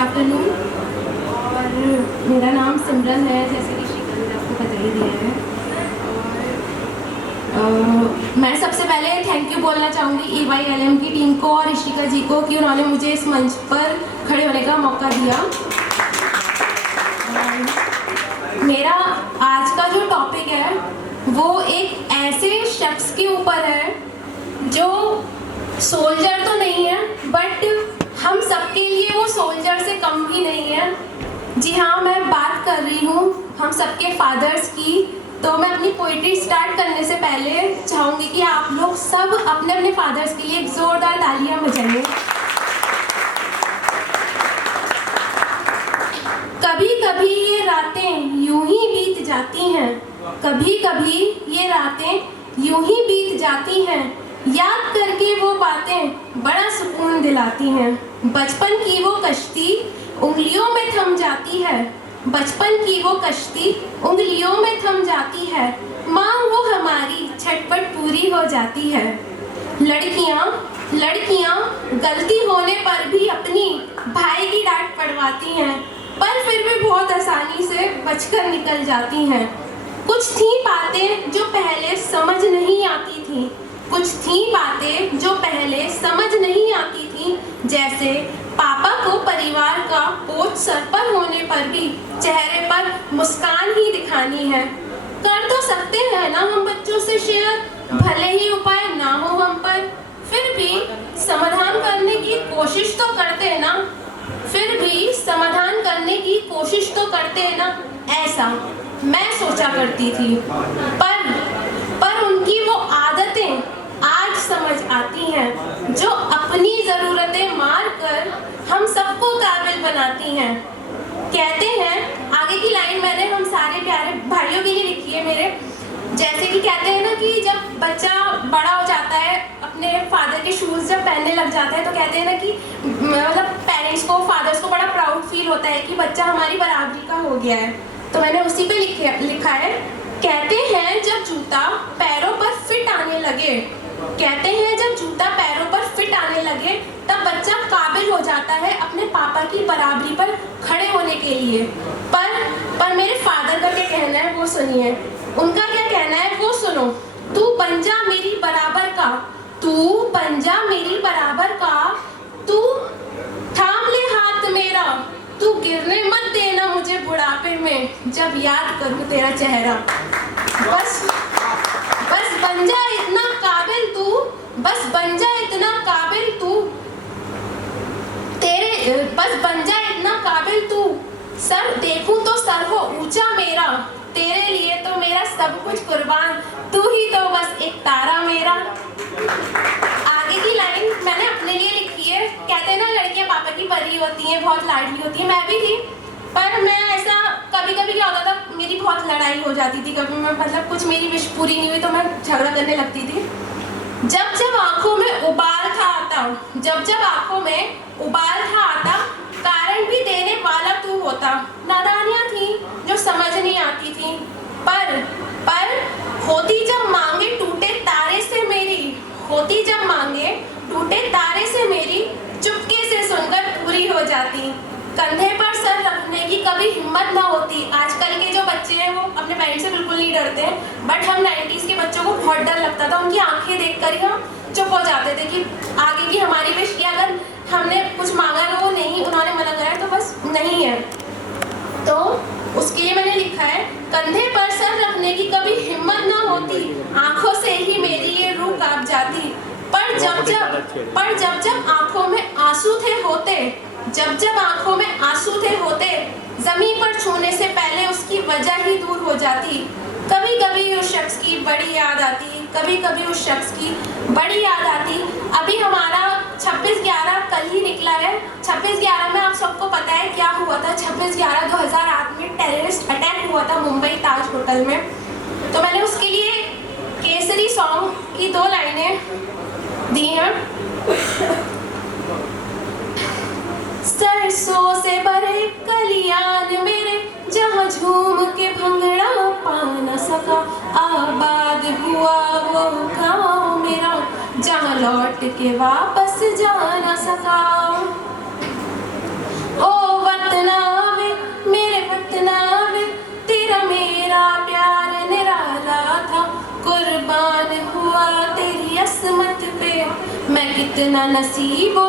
Afternoon. और मेरा नाम सिमरन है, जैसे कि श्रीकांत ने आपको बता ही दिया है। और मैं सबसे पहले थैंक यू बोलना चाहूँगी EYLM की टीम को और ऋषिका जी को कि उन्होंने मुझे इस मंच पर खड़े होने का मौका दिया। मेरा आज का जो टॉपिक है वो एक ऐसे शख्स के ऊपर है जो सोल्जर तो नहीं है, बट हम सबके लिए वो सोल्जर से कम भी नहीं है। जी हाँ, मैं बात कर रही हूँ हम सबके फादर्स की। तो मैं अपनी पोइट्री स्टार्ट करने से पहले चाहूँगी कि आप लोग सब अपने अपने फादर्स के लिए एक ज़ोरदार तालियां बजाएं। कभी कभी ये रातें यूं ही बीत जाती हैं, कभी कभी ये रातें यूं ही बीत जाती हैं, याद करके वो बातें बड़ा सुकून दिलाती हैं। बचपन की वो कश्ती उंगलियों में थम जाती है, बचपन की वो कश्ती उंगलियों में थम जाती है, मांग वो हमारी छटपट पूरी हो जाती है। लड़कियां गलती होने पर भी अपनी भाई की डांट पड़वाती हैं, पर फिर भी बहुत आसानी से बचकर निकल जाती हैं। कुछ थी बातें जो पहले समझ नहीं आती थी, कुछ थी बातें जो पहले समझ नहीं आती थी, जैसे पापा को परिवार का बोझ सर पर होने पर भी चेहरे पर मुस्कान ही दिखानी है। कर तो सकते हैं ना हम बच्चों से शेयर, भले ही उपाय ना हो हम पर, फिर भी समाधान करने की कोशिश तो करते हैं ना, फिर भी समाधान करने की कोशिश तो करते हैं ना, ऐसा मैं सोचा करती थी। पर उनकी वो आदतें आज समझ आती हैं जो अपनी ज़रूरतें मार कर हम सबको काबिल बनाती हैं। कहते हैं, आगे की लाइन मैंने हम सारे प्यारे भाइयों के लिए लिखी है मेरे, जैसे कि कहते हैं ना कि जब बच्चा बड़ा हो जाता है, अपने फादर के शूज़ जब पहनने लग जाता है, तो कहते हैं ना कि मतलब पेरेंट्स को, फादर्स को बड़ा प्राउड फील होता है कि बच्चा हमारी बराबरी का हो गया है। तो मैंने उसी पे लिखा है, कहते हैं जब जूता पैरों पर फिट आने लगे, कहते हैं जब जूता पैरों पर फिट आने लगे, तब बच्चा काबिल हो जाता है अपने पापा की बराबरी पर खड़े होने के लिए। पर मेरे फादर का क्या कहना है वो सुनिए, उनका क्या कहना है वो सुनो। तू बन जा मेरी बराबर का, तू बन जा मेरी बराबर का, तू थाम ले हाथ मेरा, तू गिरने मत देना मुझे बुढ़ापे में जब याद करूं तेरा चेहरा। बस बन जा इतना काबिल तू, बस बन जा इतना काबिल तू, बस बन जा इतना काबिल तू, सर देखूं तो सर हो ऊंचा मेरा, तेरे लिए तो मेरा सब कुछ कुर्बान, तू ही तो बस एक तारा मेरा। आगे की लाइन मैंने अपने लिए लिखी है, कहते हैं ना लड़कियां पापा की परी होती हैं, बहुत लाडली होती है, मैं भी थी। पर मैं ऐसा कभी कभी क्या होता था, मेरी बहुत लड़ाई हो जाती थी, कभी मैं मतलब कुछ मेरी विश पूरी नहीं हुई तो मैं झगड़ा करने लगती थी। जब जब आंखों में उबाल था आता, जब जब आंखों में उबाल था आता, कारण भी देने वाला तू होता। नादानियां थी जो समझ नहीं आती थी, पर होती जब मांगे टूटे तारे से मेरी, होती जब मांगे टूटे तारे से मेरी, चुपके से सुनकर पूरी हो जाती। कंधे पर सर रखने की कभी हिम्मत ना होती। आजकल के जो बच्चे हैं वो अपने पेरेंट्स से बिल्कुल नहीं डरते हैं, बट हम 90s के बच्चों को बहुत डर लगता था, उनकी आंखें देखकर ही हम चुप हो जाते थे कि आगे की हमारी विश की अगर हमने कुछ मांगा है वो नहीं, उन्होंने मना करा है तो बस नहीं है। तो उसके लिए मैंने लिखा है, कंधे पर सर रखने की कभी हिम्मत ना होती, आंखों से ही मेरी ये रूह कांप जाती। पर जब जब आंखों में आंसू थे होते, जब जब आंखों में आंसू थे होते, जमीन पर छूने से पहले उसकी वजह ही दूर हो जाती। कभी कभी उस शख्स की बड़ी याद आती, कभी कभी उस शख्स की बड़ी याद आती। अभी हमारा 26/11 कल ही निकला है। 26/11 में आप सबको पता है क्या हुआ था। 26/11/2008 में टेररिस्ट अटैक हुआ था मुंबई ताज होटल में। तो मैंने उसके लिए केसरी सॉन्ग की 2 लाइनें दी हैं। सरसों से भरे कलियान मेरे, जहाँ झूम के भंगड़ा पा न सका, आबाद हुआ वो गाँव मेरा, जहाँ लौट के वापस जा न सका। ओ मैं कितना नसीबो